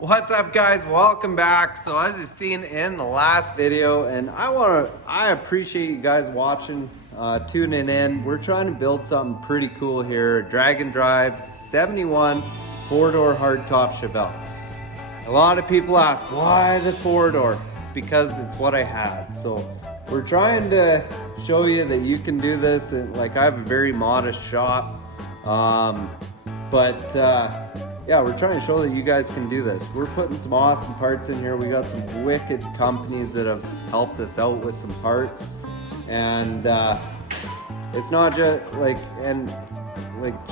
What's up, guys? Welcome back. So as you've seen in the last video, and I appreciate you guys watching, tuning in. We're trying to build something pretty cool here. Drag and Drive 71 four-door hardtop Chevelle. A lot of people ask, why the four-door? It's because it's what I had. So we're trying to show you that you can do this. And like, I have a very modest shop, yeah, we're trying to show that you guys can do this. We're putting some awesome parts in here. We got some wicked companies that have helped us out with some parts. And it's not just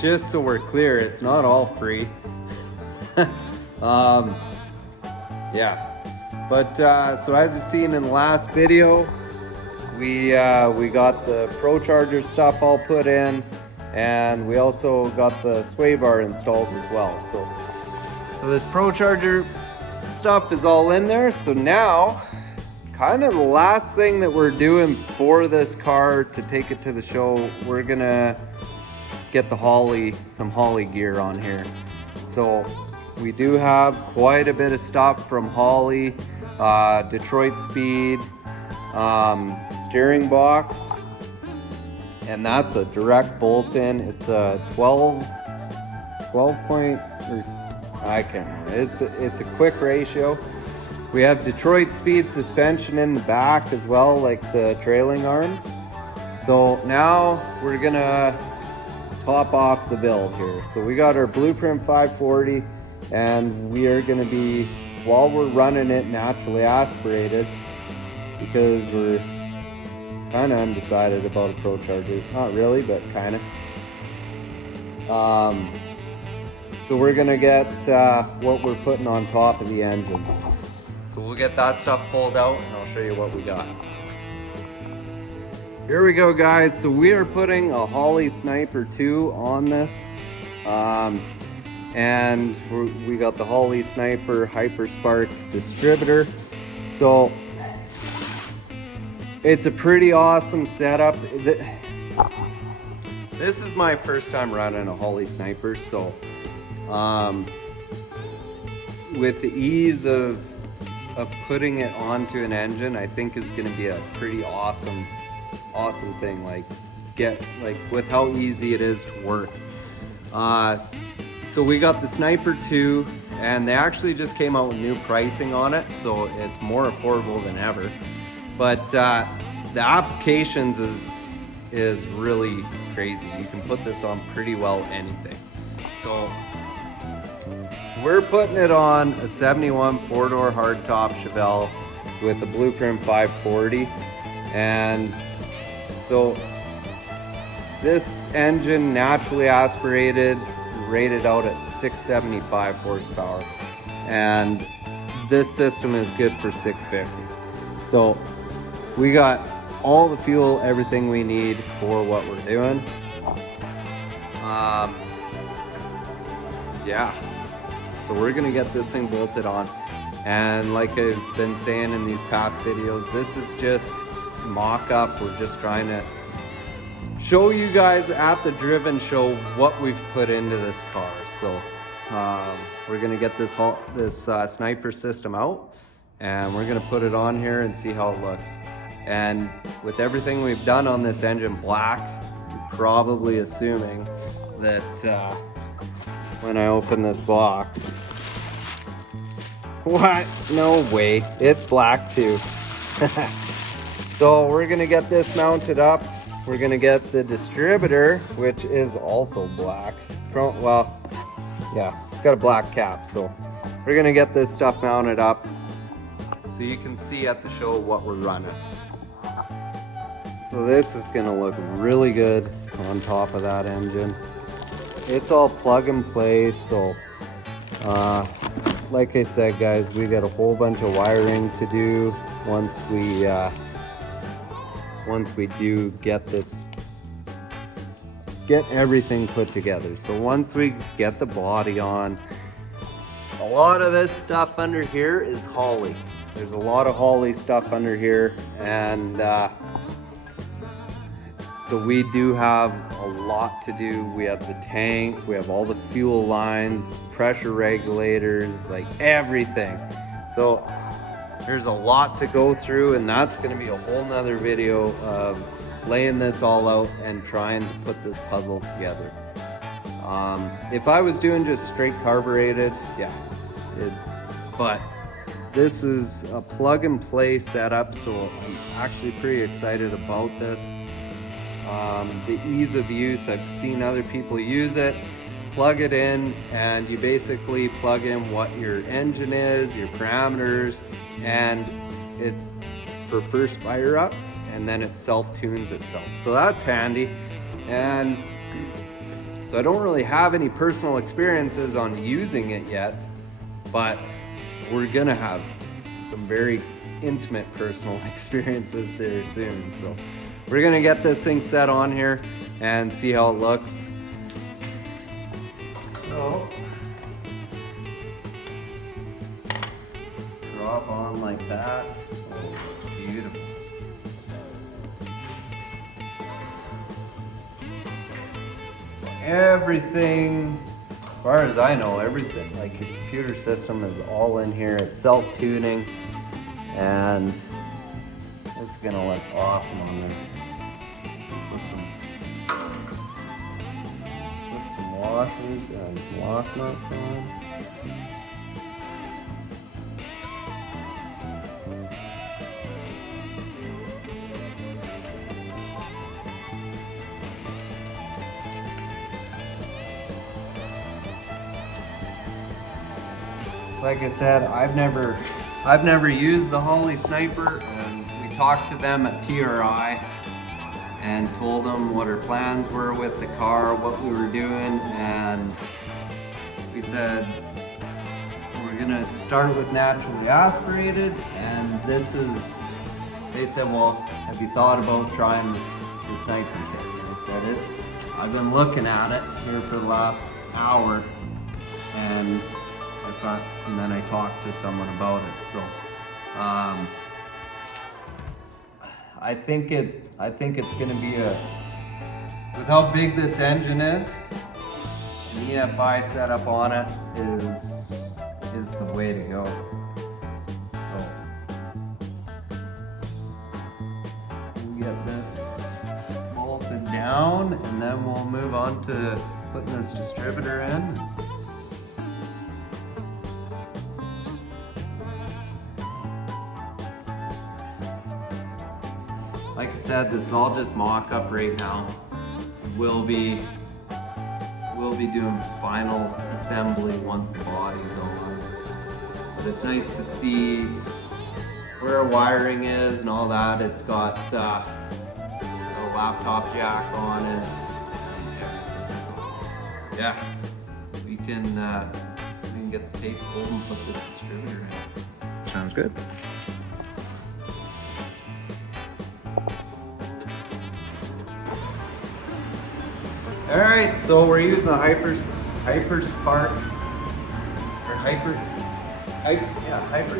just so we're clear, it's not all free. Yeah. But so as you've seen in the last video, we got the Pro Charger stuff all put in. And we also got the sway bar installed as well. So this Pro Charger stuff is all in there. So now, kind of the last thing that we're doing for this car to take it to the show, we're gonna get the Holley, some Holley gear on here. So we do have quite a bit of stuff from Holley, Detroit Speed, steering box. And that's a direct bolt-in. It's a 12 point, I can't remember. It's a quick ratio. We have Detroit Speed suspension in the back as well, like the trailing arms. So now we're gonna top off the build here. So we got our Blueprint 540, and we are gonna be, while we're running it naturally aspirated, because we're kind of undecided about a Pro Charger. Not really, but kind of. So we're gonna get what we're putting on top of the engine. So we'll get that stuff pulled out and I'll show you what we got. Here we go, guys. So we are putting a Holley Sniper 2 on this. And we got the Holley Sniper Hyperspark distributor. So it's a pretty awesome setup. This is my first time running a Holley Sniper, so with the ease of putting it onto an engine, I think is going to be a pretty awesome thing. With how easy it is to work. So we got the Sniper 2, and they actually just came out with new pricing on it, so it's more affordable than ever. But the applications is really crazy. You can put this on pretty well anything. So we're putting it on a 71 four-door hardtop Chevelle with a Blueprint 540. And so this engine, naturally aspirated, rated out at 675 horsepower. And this system is good for 650. So we got all the fuel, everything we need for what we're doing. Yeah, so we're gonna get this thing bolted on. And like I've been saying in these past videos, this is just mock-up. We're just trying to show you guys at the driven show what we've put into this car. So we're gonna get this Sniper system out, and we're gonna put it on here and see how it looks. And with everything we've done on this engine black, you're probably assuming that when I open this box, what? No way, it's black too. So we're gonna get this mounted up. We're gonna get the distributor, which is also black. Well, yeah, it's got a black cap. So we're gonna get this stuff mounted up so you can see at the show what we're running. So this is gonna look really good on top of that engine. It's all plug and play, so like I said, guys, we got a whole bunch of wiring to do once we do get everything put together. So once we get the body on, a lot of this stuff under here is Holley. There's a lot of Holley stuff under here, and So we do have a lot to do. We have the tank, we have all the fuel lines, pressure regulators, like everything. So there's a lot to go through, and that's going to be a whole nother video of laying this all out and trying to put this puzzle together. If I was doing just straight carbureted, yeah, but this is a plug and play setup, so I'm actually pretty excited about this. The ease of use, I've seen other people use it. Plug it in, and you basically plug in what your engine is, your parameters, and it for first fire up, and then it self-tunes itself. So that's handy. And so I don't really have any personal experiences on using it yet, but we're gonna have some very intimate personal experiences here soon. So we're gonna get this thing set on here and see how it looks. So, drop on like that. Oh, beautiful. Everything, as far as I know, everything, like your computer system is all in here. It's self-tuning, and it's gonna look awesome on there. Put some washers and some lock nuts on. Like I said, I've never used the Holley Sniper, and we talked to them at PRI and told them what our plans were with the car, what we were doing, and we said we're gonna start with naturally aspirated, and they said, well, have you thought about trying the Sniper kit? And I said, I've been looking at it here for the last hour, and then I talked to someone about it. So I think it's going to be with how big this engine is, an EFI setup on it is the way to go. So we'll get this bolted down, and then we'll move on to putting this distributor in. Like I said, this is all just mock-up right now. We'll be doing final assembly once the body's on. But it's nice to see where our wiring is and all that. It's got a laptop jack on it. So, yeah, we can get the tape pulled and put this distributor in. Sounds good. All right, so we're using the Hyper Spark, or Hyper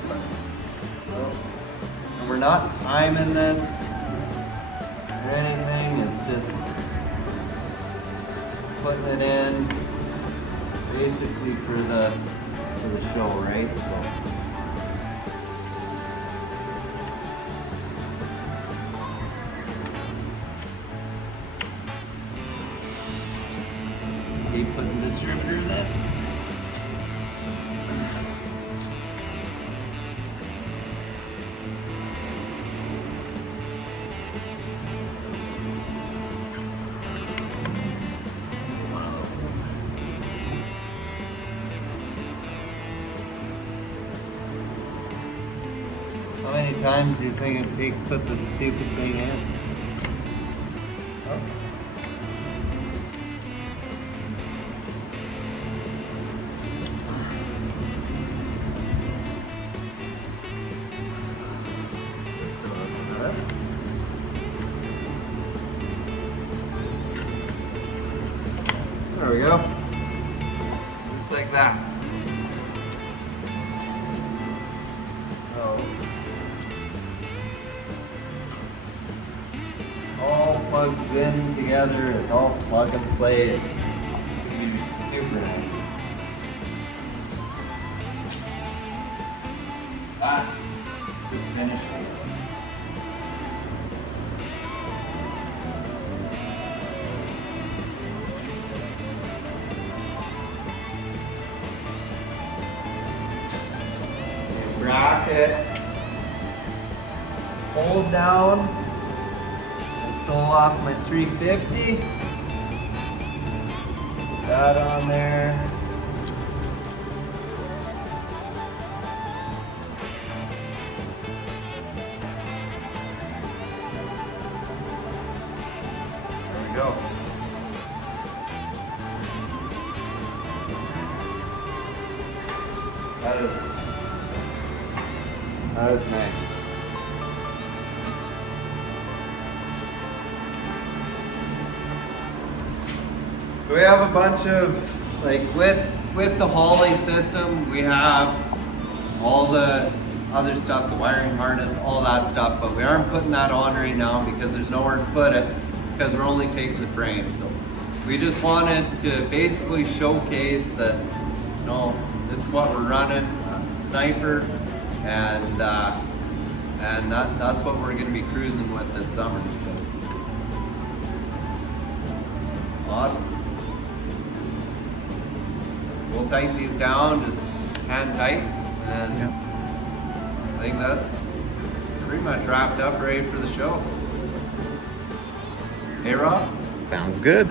Spark. And we're not timing this or anything. It's just putting it in, basically for the show, right? So. Keep putting distributors in. How many times do you think it'd take to put this stupid thing in? Oh. There we go. Just like that. So, all plugged plugs in together. It's all plug and play. It's gonna be super nice. Just finished it. Bracket, hold down, install off my 350, put that on there. There we go. That is nice. So we have a bunch of, like with the Holley system, we have all the other stuff, the wiring harness, all that stuff, but we aren't putting that on right now because there's nowhere to put it because we're only taking the frame. So we just wanted to basically showcase that, you know, this is what we're running, Sniper, and that's what we're going to be cruising with this summer. So awesome. So we'll tighten these down, just hand tight, and I think that's pretty much wrapped up, ready for the show. Hey, Rob? Sounds good.